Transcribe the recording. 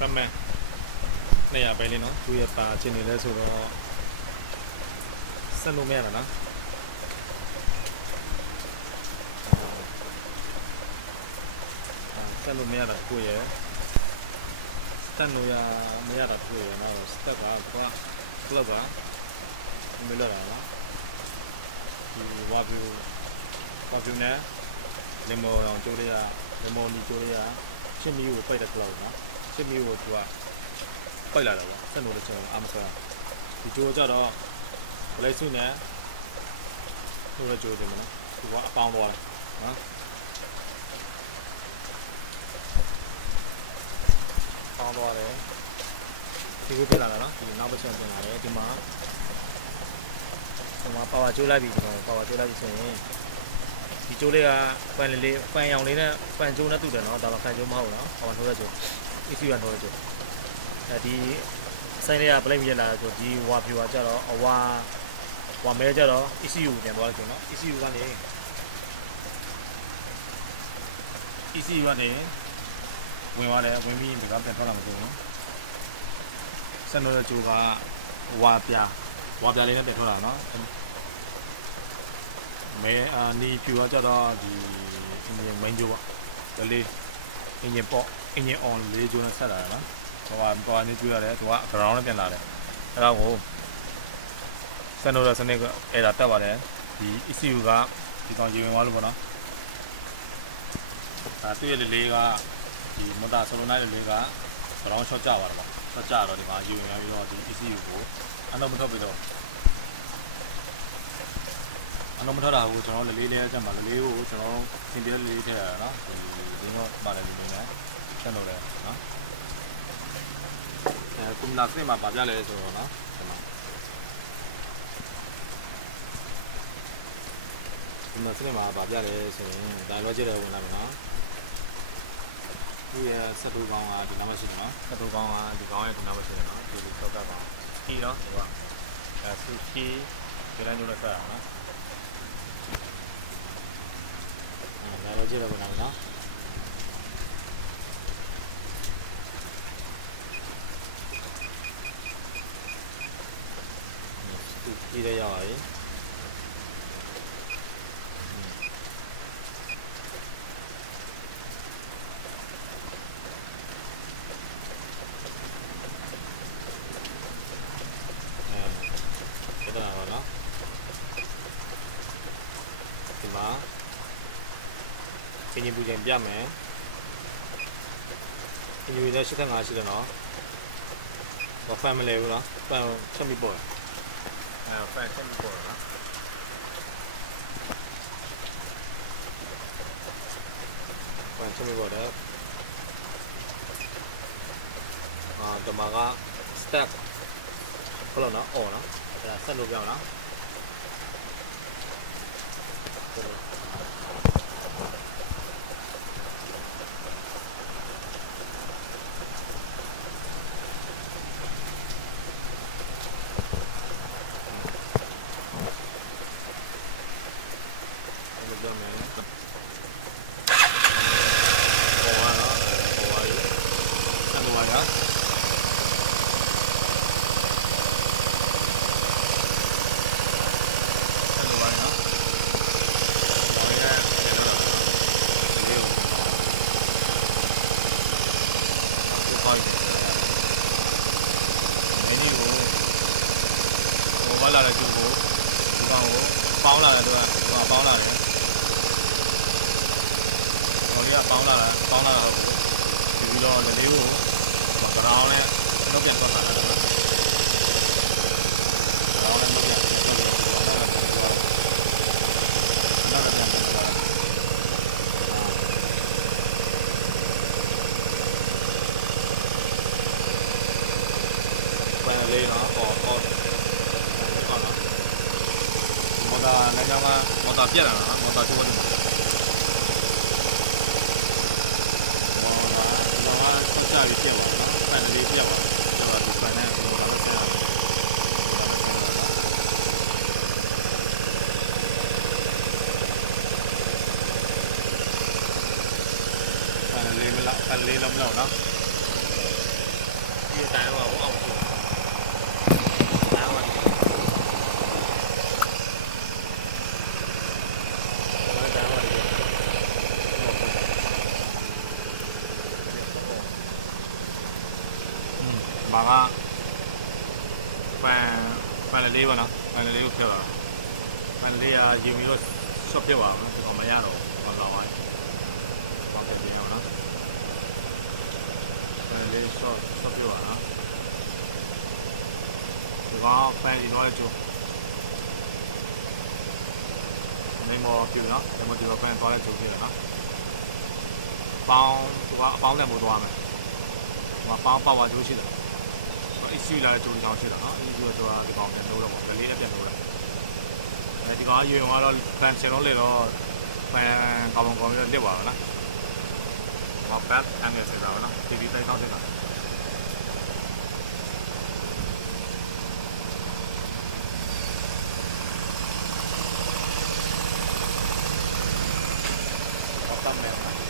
Batman 200ပဲလေနော်သူရဲ့ပါချင်နေလဲဆိုတော့ဆက်လို့မရတာနော်ဆက်လို့မရတာကိုရဲ့တက်လို့မရတာကိုရဲ့နော်စတက်ကကကလပ်ကမလွတ်တာနော်ဒီဝါဗျူနဲ့လေမော်အောင်ကျိုးလေးကလေမော်နီကျိုးလေးကရှင်းမီကိုပိတ်တဲ့ကလောက်နော်ရှင်းမီကိုသူကပိတ်လာတာပေါ့ဆက်လို့လည်းကျွန်တော်အားမဆွဲဒီကျိုးကြတော့ဘလိုက်စုနဲ့သူ့ရဲ့ကျိုးတယ်မနော်သူကအပေါင်းသွားတယ်နော်ပေါင်းသွားတယ်ဒီကိုပြလာတာနော်ဒီနောက်တစ်ချက်ပြင်လာတယ်ဒီမှာပါဝါကျိုးလိုက်ပြီကျွန်တော်ပါဝါကျိုးလိုက်ပြီဆိုရင်ဒီကျိုးလေးကပန်လေးပန်ရောင်လေးနဲ့ပန်ကျိုးနဲ့တူတယ်နော်ဒါမှဖန်ကျိုးမဟုတ်နော်ပါဝါထိုးတဲ့ကျိုး ECU ကထိုးတဲ့ကျိုးဒီဆိုင်လေးကပလိတ်မြက်လာဆိုဒီဝါဖြူကကြတော့အဝါမဲကြတော့ ECU ပြန်သွားတယ်ဆိုနော် ECU ကနေ ECU ကနေဝင်သွားတယ်ဝင်ပြီးဒီကပြန်ထွက်လာမှာဆိုနော်ဆက်လို့တဲ့ကျိုးကဝါပြလေးနဲ့ပြန်ထွက်လာနော်မဲနီဖြူကကြတော့ဒီအင်ဂျင် main ကျိုးပေါ့ဒါလေးအင်ဂျင်ပေါ့အင်ဂျင် on လေးကျိုးနဲ့ဆက်လာတာနော်ဟိုကတော့နေကြည့်ရတယ်သူက ground နဲ့ပြန်လာတယ်အဲ့ဒါကိုဆက်လို့တဲ့စနစ်ကအဲ့ဒါတက်ပါတယ်ဒီ ECU ကဒီကောင်ရေဝင်သွားလို့ပေါ့နော်သူ့ရဲ့လေးကဒီမော်တာဆိုလိုနိုင်လေးက ground shot ကြပါတယ်ပေါ့ဆက်ကြတော့ဒီမှာရေဝင်ရပြီးတော့ဒီ ECU ကိုအနောက်မထွက်ပြီးတော့အနောက်မထွက်တာကိုကျွန်တော်လေးအချက်မှာလေးကိုကျွန်တော်သင်ပြလေးထည့်ရတာနော်ဒီတော့ပါတယ်ဒီလေးနဲ့ဆက်လို့လည်းနော်ကွန်နာစင်မှာပါပြလဲဆိုတော့နော်ဒီမှာကွန်နာစင်မှာပါပြလဲဆိုရင်ဒါ logic တွေဝင်လာမယ်နော်ဒီရဲ့စက်တူကောင်းကဒီနားမရှိဘူးနော်စက်တူကောင်းကဒီကောင်းရဲ့ဒီနားမရှိဘူးနော်ဒီလိုဆောက်ကပါခီနော်ဟိုကဆူခီဒီလိုမျိုးနဲ့ဆက်အောင်နော်ဒါ logic တွေဝင်လာမယ်နော်ဒီရရောက်ပါပြီအဲ့ဒါတော့နော်ဒီမှာအင်ဂျင်ပူချိန်ပြမယ်အင်ဂျင်လည်း85ရှိတယ်နော်ဘာဖန်မလဲဘူးနော်ဖန်ချက်မိပေါ်ဖန်ချက်မိပေါ်နော်ဖန်ချက်မိပေါ်တယ်ဒီမှာက stack ဘယ်လိုနော်အော်နော်အဲ့ဒါဆက်လို့ပြောင်းနော်ပြောမယ်နော်ပေါ်ပါနော်ပေါ်ပါရဆက်လို့ပါရပေါ်လာတဲ့ကျုပ်ကိုဒီကောင်ကိုပေါင်းလာတယ်သူကပေါင်းလာတယ်ဟိုလေးကပေါင်းလာတာဟုတ်ဒီပြီးတော့လေးကိုဂရောင်းနဲ့နှုတ်ပြန်ထွက်လာတာနော်ဂရောင်းနဲ့နှုတ်ပြန်ထွက်လာတာနောက်ပြန်ထွက်လာတာပြန်လေးနော်အော်မော်တာလည်းကြောင်းကမော်တာပြက်လာတာနော်မော်တာချိုးတယ်မော်တာဆက်ကြပြီးပြက်သွားနော်ဖန်လေးပြက်သွားကျွန်တော်ဒီဖန်နဲ့မော်တာဆက်ရဖန်လေးမလောက်နော် ဒီတိုင်းပါအောင်ဆိုဒါပါဒီဒါပါဒီဘာကပန်လေးပါနော်ပန်လေးကိုဖြတ်ပါပန်လေးကယူပြီးတော့ရှော့ပြပါမယ်ဒီကောင်မရတော့ဘာလာဝိုင်းဘာဖြစ်ပြန်အောင်နော်ပန်လေးရှော့ပြပါနော်ဒီကောင်ပန်ဒီတော့ကျိုးနေမောပြနော်ဒီမောဒီပန်သွားလဲကျိုးပြရနော်ပေါင်းသူကအပေါင်းနဲ့မို့သွားမယ်ဟိုပေါင်းပေါက်ပါကျိုးရှိတယ်အစ်စီလာတဲ့ကျိုးဒီကောင်ရှိတာနော်အစ်စီဆိုတာဒီကောင်ပြန်လို့တော့ဗလေးနဲ့ပြန်လို့တယ်ဒီကောင်ရွေအောင်တော့ဖန်ချင်လို့လေတော့ဖန်ကောင်းကောင်းပြီးတော့လစ်ပါတော့နော်ဟောဘတ်အန်ဂယ်ဆက်တာနော်ဒီတိုင်းကောင်းဆက်တာဟောတမ်းမယ်